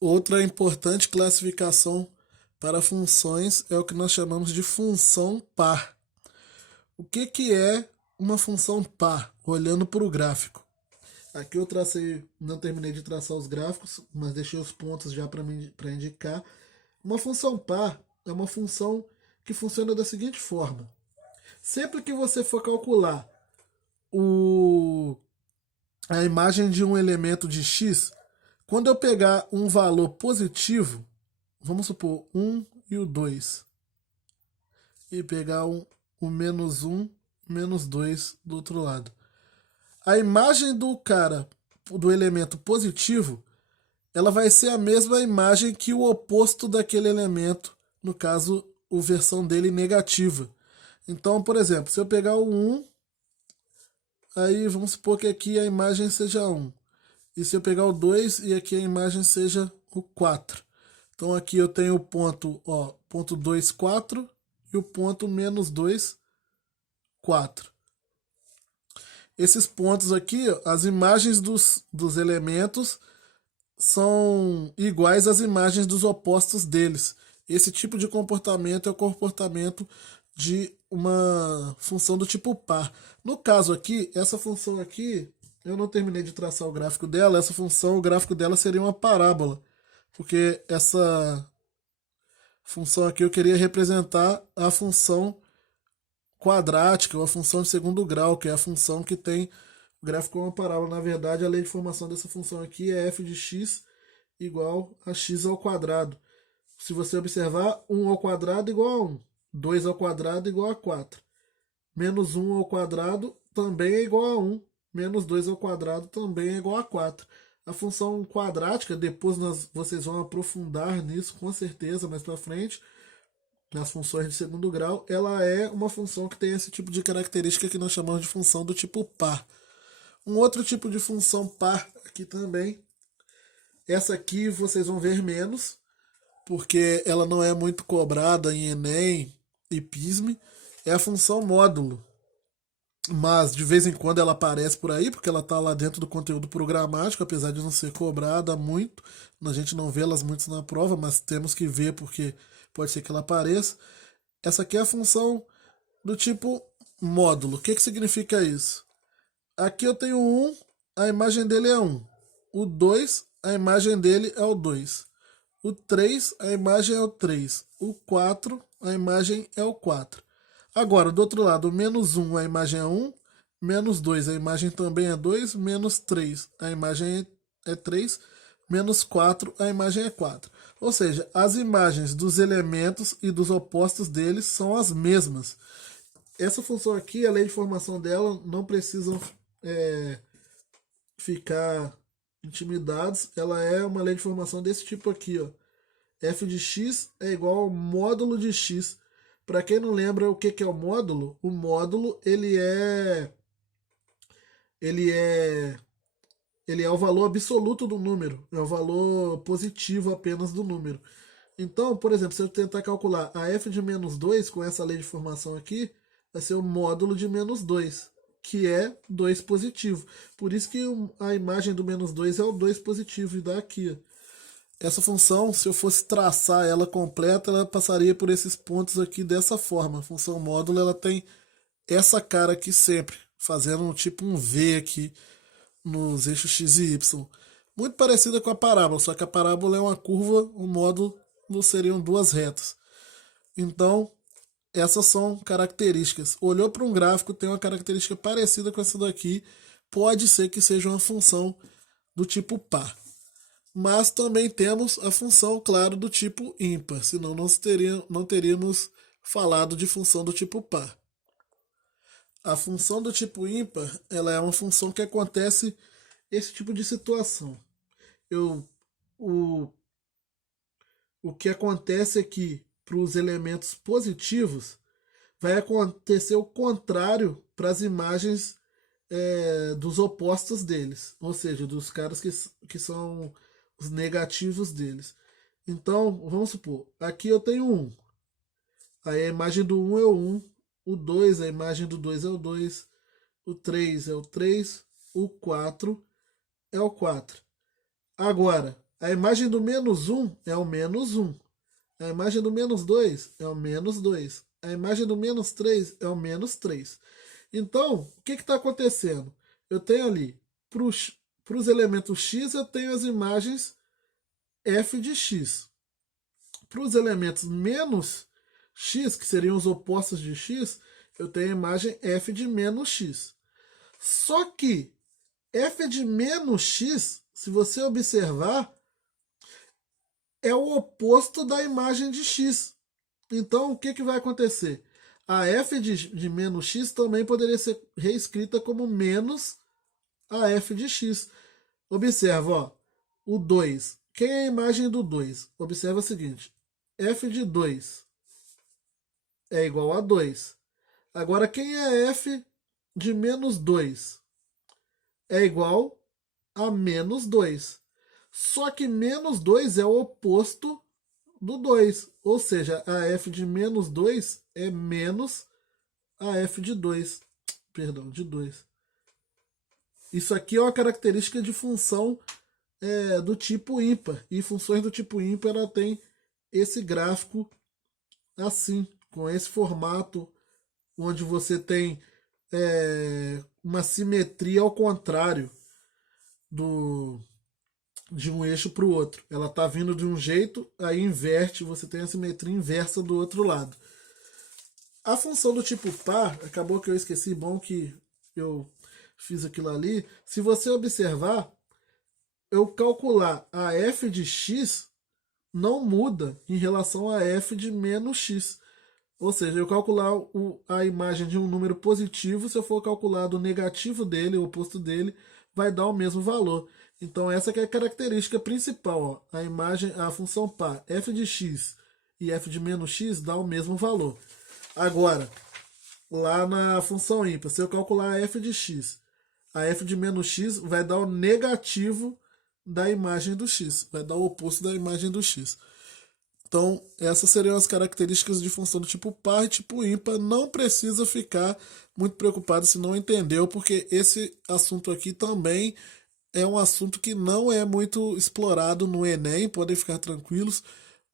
Outra importante classificação para funções é o que nós chamamos de função par. O que é uma função par? Olhando para o gráfico. Aqui eu tracei, não terminei de traçar os gráficos, mas deixei os pontos já para indicar. Uma função par é uma função que funciona da seguinte forma: sempre que você for calcular o, a imagem de um elemento de x, quando eu pegar um valor positivo, vamos supor 1 e o 2, e pegar o menos 1, menos 2 do outro lado. A imagem do cara, do elemento positivo, ela vai ser a mesma imagem que o oposto daquele elemento, no caso, a versão dele negativa. Então, por exemplo, se eu pegar o 1, aí vamos supor que aqui a imagem seja 1. E se eu pegar o 2 e aqui a imagem seja o 4. Então aqui eu tenho o ponto, ó, ponto 2, 4 e o ponto menos 2, 4. Esses pontos aqui, ó, as imagens dos elementos são iguais às imagens dos opostos deles. Esse tipo de comportamento é o comportamento de uma função do tipo par. No caso aqui, essa função aqui, eu não terminei de traçar o gráfico dela. Essa função, o gráfico dela seria uma parábola, porque essa função aqui eu queria representar a função quadrática ou a função de segundo grau, que é a função que tem o gráfico como uma parábola. Na verdade, a lei de formação dessa função aqui é f de x igual a x ao quadrado. Se você observar, 1 ao quadrado igual a 1, 2 ao quadrado igual a 4. Menos 1 ao quadrado também é igual a 1, menos 2 ao quadrado também é igual a 4. A função quadrática, depois vocês vão aprofundar nisso com certeza mais para frente, nas funções de segundo grau, ela é uma função que tem esse tipo de característica que nós chamamos de função do tipo par. Um outro tipo de função par aqui também, essa aqui vocês vão ver menos, porque ela não é muito cobrada em Enem e PISME, é a função módulo. Mas de vez em quando ela aparece por aí, porque ela está lá dentro do conteúdo programático, apesar de não ser cobrada muito. A gente não vê elas muito na prova, mas temos que ver porque pode ser que ela apareça. Essa aqui é a função do tipo módulo. O que significa isso? Aqui eu tenho um, a imagem dele é 1. O 2, a imagem dele é o 2. O 3, a imagem é o 3. O 4, a imagem é o 4. Agora, do outro lado, o menos 1, a imagem é 1. Menos 2, a imagem também é 2. Menos 3, a imagem é 3. Menos 4, a imagem é 4. Ou seja, as imagens dos elementos e dos opostos deles são as mesmas. Essa função aqui, a lei de formação dela, não precisam é, ficar intimidados. Ela é uma lei de formação desse tipo aqui, ó. F de x é igual ao módulo de x. Para quem não lembra o que é o módulo ele é ele é o valor absoluto do número, é o valor positivo apenas do número. Então, por exemplo, se eu tentar calcular a f de menos 2 com essa lei de formação aqui, vai ser o módulo de menos 2, que é 2 positivo. Por isso que a imagem do menos 2 é o 2 positivo, e dá aqui. Essa função, se eu fosse traçar ela completa, ela passaria por esses pontos aqui dessa forma. A função módulo ela tem essa cara aqui sempre, fazendo tipo um V aqui nos eixos x e y. Muito parecida com a parábola, só que a parábola é uma curva, o módulo seriam duas retas. Então, essas são características. Olhou para um gráfico, tem uma característica parecida com essa daqui, pode ser que seja uma função do tipo par. Mas também temos a função, claro, do tipo ímpar, senão não teríamos falado de função do tipo par. A função do tipo ímpar, ela é uma função que acontece esse tipo de situação. Eu, o, o que acontece aqui para os elementos positivos vai acontecer o contrário para as imagens dos opostos deles, ou seja, dos caras que são os negativos deles. Então, vamos supor, aqui eu tenho um. Aí a imagem do um é o 1, o 2, a imagem do 2 é o 2, o 3 é o 3, o 4 é o 4. Agora, A imagem do menos um é o menos um. A imagem do menos 2 é o menos 2. A imagem do menos 3 é o menos 3. Então, o que está acontecendo? Eu tenho ali, para os elementos x, eu tenho as imagens f de x. Para os elementos menos x, que seriam os opostos de x, eu tenho a imagem f de menos x. Só que f de menos x, se você observar, é o oposto da imagem de x. Então, o que vai acontecer? A f de menos x também poderia ser reescrita como menos a f de x. Observa, ó, o 2. Quem é a imagem do 2? Observa o seguinte, f de 2 é igual a 2. Agora, quem é f de menos 2? É igual a menos 2. Só que menos 2 é o oposto do 2. Ou seja, a f de menos 2 é menos a f de 2. Perdão, de 2. Isso aqui é uma característica de função do tipo ímpar. E funções do tipo ímpar ela tem esse gráfico assim, com esse formato, onde você tem uma simetria ao contrário de um eixo para o outro. Ela está vindo de um jeito, aí inverte, você tem a simetria inversa do outro lado. A função do tipo par, acabou que eu esqueci, bom que eu fiz aquilo ali. Se você observar, eu calcular a f de x não muda em relação a f de menos x. Ou seja, eu calcular a imagem de um número positivo, se eu for calcular do negativo dele, o oposto dele, vai dar o mesmo valor. Então essa que é a característica principal. Ó. A função par f de x e f de menos x dá o mesmo valor. Agora, lá na função ímpar, se eu calcular a f de x, a f de menos x vai dar o negativo da imagem do x, vai dar o oposto da imagem do x. Então, essas seriam as características de função do tipo par e tipo ímpar. Não precisa ficar muito preocupado se não entendeu, porque esse assunto aqui também é um assunto que não é muito explorado no Enem, podem ficar tranquilos.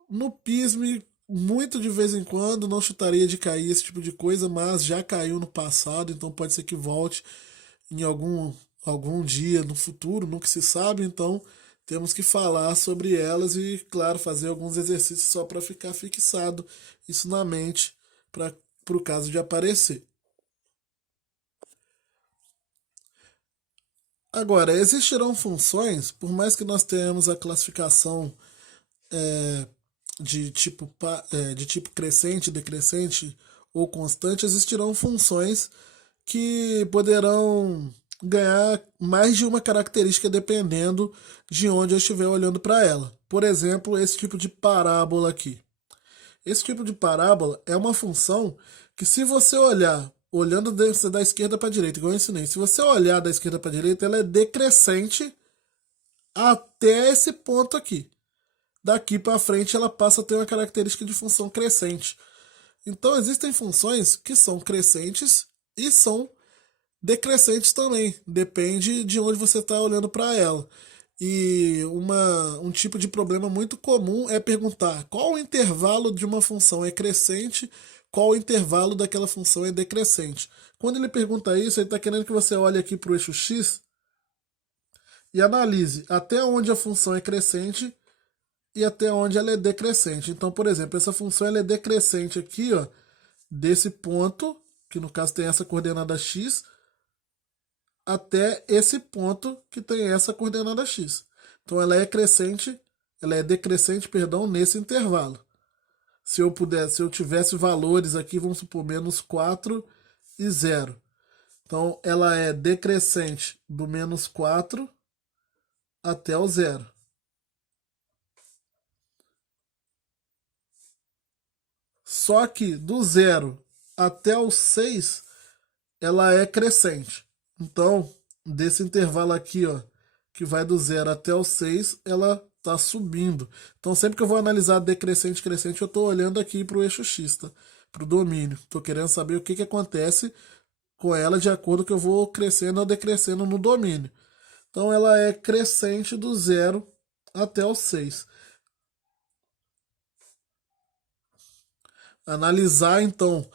No PISM, muito de vez em quando, não chutaria de cair esse tipo de coisa, mas já caiu no passado, então pode ser que volte em algum dia no futuro, nunca se sabe, então temos que falar sobre elas e, claro, fazer alguns exercícios só para ficar fixado isso na mente para o caso de aparecer. Agora, existirão funções, por mais que nós tenhamos a classificação de tipo crescente, decrescente ou constante, existirão funções que poderão ganhar mais de uma característica dependendo de onde eu estiver olhando para ela. Por exemplo, esse tipo de parábola aqui. Esse tipo de parábola é uma função que, se você olhando da esquerda para a direita, igual eu ensinei, se você olhar da esquerda para a direita, ela é decrescente até esse ponto aqui. Daqui para frente, ela passa a ter uma característica de função crescente. Então, existem funções que são crescentes e são decrescentes também. Depende de onde você está olhando para ela. E um tipo de problema muito comum é perguntar qual o intervalo de uma função é crescente, qual o intervalo daquela função é decrescente. Quando ele pergunta isso, ele está querendo que você olhe aqui para o eixo x e analise até onde a função é crescente e até onde ela é decrescente. Então, por exemplo, essa função ela é decrescente aqui, ó, desse ponto, que no caso tem essa coordenada x, até esse ponto que tem essa coordenada x. Então ela é decrescente, perdão, nesse intervalo. Se eu tivesse valores aqui, vamos supor, menos 4 e 0. Então ela é decrescente do menos 4 até o 0. Só que do 0 até o 6, ela é crescente. Então, desse intervalo aqui, ó, que vai do 0 até o 6, ela está subindo. Então, sempre que eu vou analisar decrescente, crescente, eu estou olhando aqui para o eixo x, tá? Para o domínio. Estou querendo saber o que acontece com ela de acordo com que eu vou crescendo ou decrescendo no domínio. Então, ela é crescente do 0 até o 6. Analisar, então,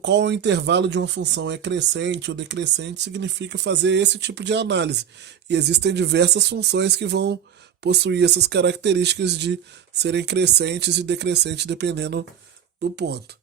qual o intervalo de uma função é crescente ou decrescente significa fazer esse tipo de análise. E existem diversas funções que vão possuir essas características de serem crescentes e decrescentes dependendo do ponto.